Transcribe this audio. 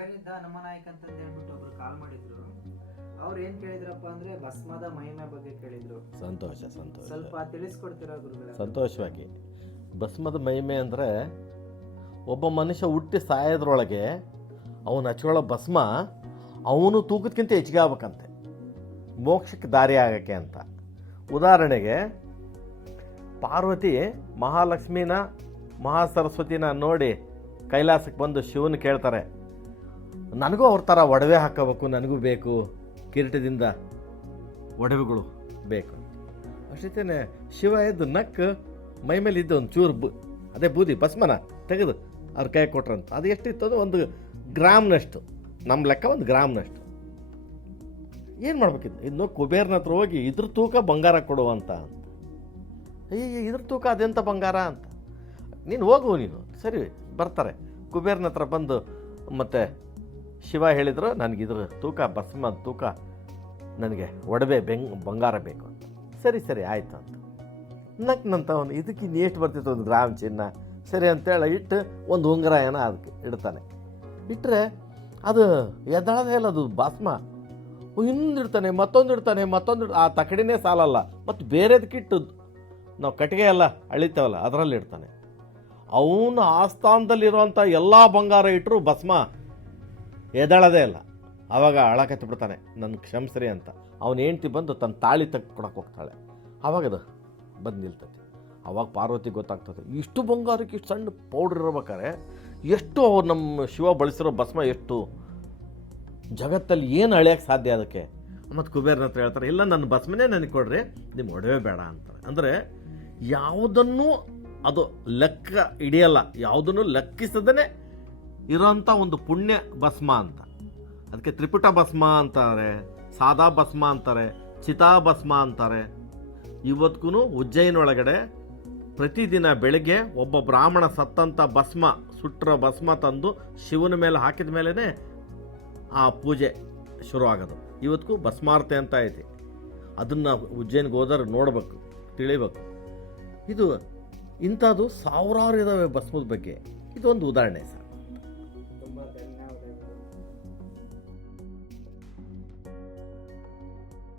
ಹಾವೇರಿದ್ದ ನಮ್ಮ ನಾಯಕ್ ಅಂತ ಹೇಳ್ಬಿಟ್ಟು ಒಬ್ರು ಕಾಲ್ ಮಾಡಿದ್ರು. ಅವ್ರು ಏನ್ ಕೇಳಿದ್ರಪ್ಪ ಅಂದ್ರೆ ಭಸ್ಮದ ಮಹಿಮೆ ಬಗ್ಗೆ ಕೇಳಿದ್ರು. ಸಂತೋಷ ಸ್ವಲ್ಪ ತಿಳಿಸ್ಕೊಡ್ತೀರಾ ಗುರುಗಳೇ? ಸಂತೋಷವಾಗಿ. ಭಸ್ಮದ ಮಹಿಮೆ ಅಂದರೆ ಒಬ್ಬ ಮನುಷ್ಯ ಹುಟ್ಟಿ ಸಾಯೋದ್ರೊಳಗೆ ಅವನು ಹಚ್ಕೊಳ್ಳೋ ಭಸ್ಮ ಅವನು ತೂಕದಕ್ಕಿಂತ ಹೆಚ್ಚಿಗೆ ಆಗ್ಬೇಕಂತೆ, ಮೋಕ್ಷಕ್ಕೆ ದಾರಿ ಆಗಕ್ಕೆ ಅಂತ. ಉದಾಹರಣೆಗೆ ಪಾರ್ವತಿ ಮಹಾಲಕ್ಷ್ಮಿನ ಮಹಾಸರಸ್ವತಿನ ನೋಡಿ ಕೈಲಾಸಕ್ಕೆ ಬಂದು ಶಿವನ ಕೇಳ್ತಾರೆ, ನನಗೂ ಅವ್ರ ಥರ ಒಡವೆ ಹಾಕೋಬೇಕು, ನನಗೂ ಬೇಕು, ಕಿರೀಟದಿಂದ ಒಡವೆಗಳು ಬೇಕು. ಅಷ್ಟೇನೆ ಶಿವ ಎದ್ದು ನಕ್ಕು ಮೈ ಮೇಲೆ ಇದ್ದು ಒಂದು ಚೂರು ಅದೇ ಬೂದಿ ಭಸ್ಮನ ತೆಗೆದು ಅವ್ರ ಕೈ ಕೊಟ್ರಂತ. ಅದು ಎಷ್ಟಿತ್ತು? ಅದು 1 ಗ್ರಾಮ್ನಷ್ಟು, ನಮ್ಮ ಲೆಕ್ಕ 1 ಗ್ರಾಮ್ನಷ್ಟು. ಏನು ಮಾಡ್ಬೇಕಿತ್ತು? ಇನ್ನು ಕುಬೇರ್ನ ಹತ್ರ ಹೋಗಿ ಇದ್ರ ತೂಕ ಬಂಗಾರ ಕೊಡುವಂತ ಅಂತ. ಇದ್ರ ತೂಕ ಅದೆಂಥ ಬಂಗಾರ ಅಂತ. ನೀನು ಹೋಗು, ನೀನು ಸರಿ ಬರ್ತಾರೆ. ಕುಬೇರ್ನ ಹತ್ರ ಬಂದು ಮತ್ತೆ ಶಿವ ಹೇಳಿದ್ರು, ನನಗಿದ್ರ ತೂಕ ಭಸ್ಮ ತೂಕ ನನಗೆ ಒಡವೆ ಬಂಗಾರ ಬೇಕು ಅಂತ. ಸರಿ ಆಯಿತು ಅಂತ ನಕ್ನಂತ ಅವನು. ಇದಕ್ಕೆ ಇನ್ನು ಎಷ್ಟು ಬರ್ತಿತ್ತು? 1 ಗ್ರಾಮ್ ಚಿನ್ನ. ಸರಿ ಅಂತೇಳಿ ಇಟ್ಟು ಒಂದು ಉಂಗುರ ಏನೋ ಅದಕ್ಕೆ ಇಡ್ತಾನೆ. ಇಟ್ಟರೆ ಅದು ಎದ್ದಾಳದೇ ಇಲ್ಲ, ಅದು ಭಸ್ಮ. ಇನ್ನಿಡ್ತಾನೆ, ಮತ್ತೊಂದು ಆ ತಕಡಿನೇ ಸಾಲಲ್ಲ, ಮತ್ತು ಬೇರೆದಕ್ಕಿಟ್ಟು ನಾವು ಕಟ್ಟಿಗೆ ಎಲ್ಲ ಅಳಿತೇವಲ್ಲ ಅದರಲ್ಲಿ ಇಡ್ತಾನೆ. ಅವನು ಆಸ್ಥಾನದಲ್ಲಿರುವಂಥ ಎಲ್ಲ ಬಂಗಾರ ಇಟ್ಟರು ಭಸ್ಮ ಎದ್ದಾಳದೇ ಇಲ್ಲ. ಆವಾಗ ಅಳಕತ್ತಿ ಬಿಡ್ತಾನೆ, ನನ್ನ ಕ್ಷಮಿಸ್ರಿ ಅಂತ. ಅವನ ಹೆಂಡ್ತಿ ಬಂದು ತನ್ನ ತಾಳಿ ಕೊಡಕ್ಕೆ ಹೋಗ್ತಾಳೆ. ಆವಾಗ ಅದು ಬಂದು ನಿಲ್ತೈತಿ. ಆವಾಗ ಪಾರ್ವತಿ ಗೊತ್ತಾಗ್ತದೆ, ಇಷ್ಟು ಬಂಗಾರಕ್ಕೆ ಇಷ್ಟು ಸಣ್ಣ ಪೌಡ್ರ್ ಇರ್ಬೇಕಾರೆ ಎಷ್ಟು ಅವ್ರು ನಮ್ಮ ಶಿವ ಬಳಸಿರೋ ಭಸ್ಮ ಎಷ್ಟು ಜಗತ್ತಲ್ಲಿ ಏನು ಅಳೆಯೋಕ್ಕೆ ಸಾಧ್ಯ ಅದಕ್ಕೆ. ಮತ್ತು ಕುಬೇರನ ಹತ್ರ ಹೇಳ್ತಾರೆ, ಇಲ್ಲ ನನ್ನ ಭಸ್ಮನೇ ನನಗೆ ಕೊಡ್ರಿ, ನಿಮ್ಮ ಒಡವೆ ಬೇಡ ಅಂತಾರೆ. ಅಂದರೆ ಯಾವುದನ್ನು ಅದು ಲೆಕ್ಕ ಹಿಡಿಯಲ್ಲ, ಯಾವುದನ್ನು ಲೆಕ್ಕಿಸದೇ ಇರೋಂಥ ಒಂದು ಪುಣ್ಯ ಭಸ್ಮ ಅಂತ. ಅದಕ್ಕೆ ತ್ರಿಪುಟ ಭಸ್ಮ ಅಂತಾರೆ, ಸಾದಾ ಭಸ್ಮ ಅಂತಾರೆ, ಚಿತಾ ಭಸ್ಮ ಅಂತಾರೆ. ಇವತ್ತಿಗೂ ಉಜ್ಜಯಿನ ಒಳಗಡೆ ಪ್ರತಿದಿನ ಬೆಳಗ್ಗೆ ಒಬ್ಬ ಬ್ರಾಹ್ಮಣ ಸತ್ತಂಥ ಭಸ್ಮ, ಸುಟ್ಟರ ಭಸ್ಮ ತಂದು ಶಿವನ ಮೇಲೆ ಹಾಕಿದ ಮೇಲೇ ಆ ಪೂಜೆ ಶುರುವಾಗೋದು. ಇವತ್ತಿಗೂ ಭಸ್ಮಾರ್ತೆ ಅಂತ ಐತಿ. ಅದನ್ನು ಉಜ್ಜಯಿನ್ಗೆ ಹೋದರೆ ನೋಡಬೇಕು, ತಿಳಿಬೇಕು. ಇದು ಇಂಥದ್ದು ಸಾವಿರಾರು ಇದ್ದಾವೆ ಭಸ್ಮದ ಬಗ್ಗೆ. ಇದೊಂದು ಉದಾಹರಣೆ ಸರ್.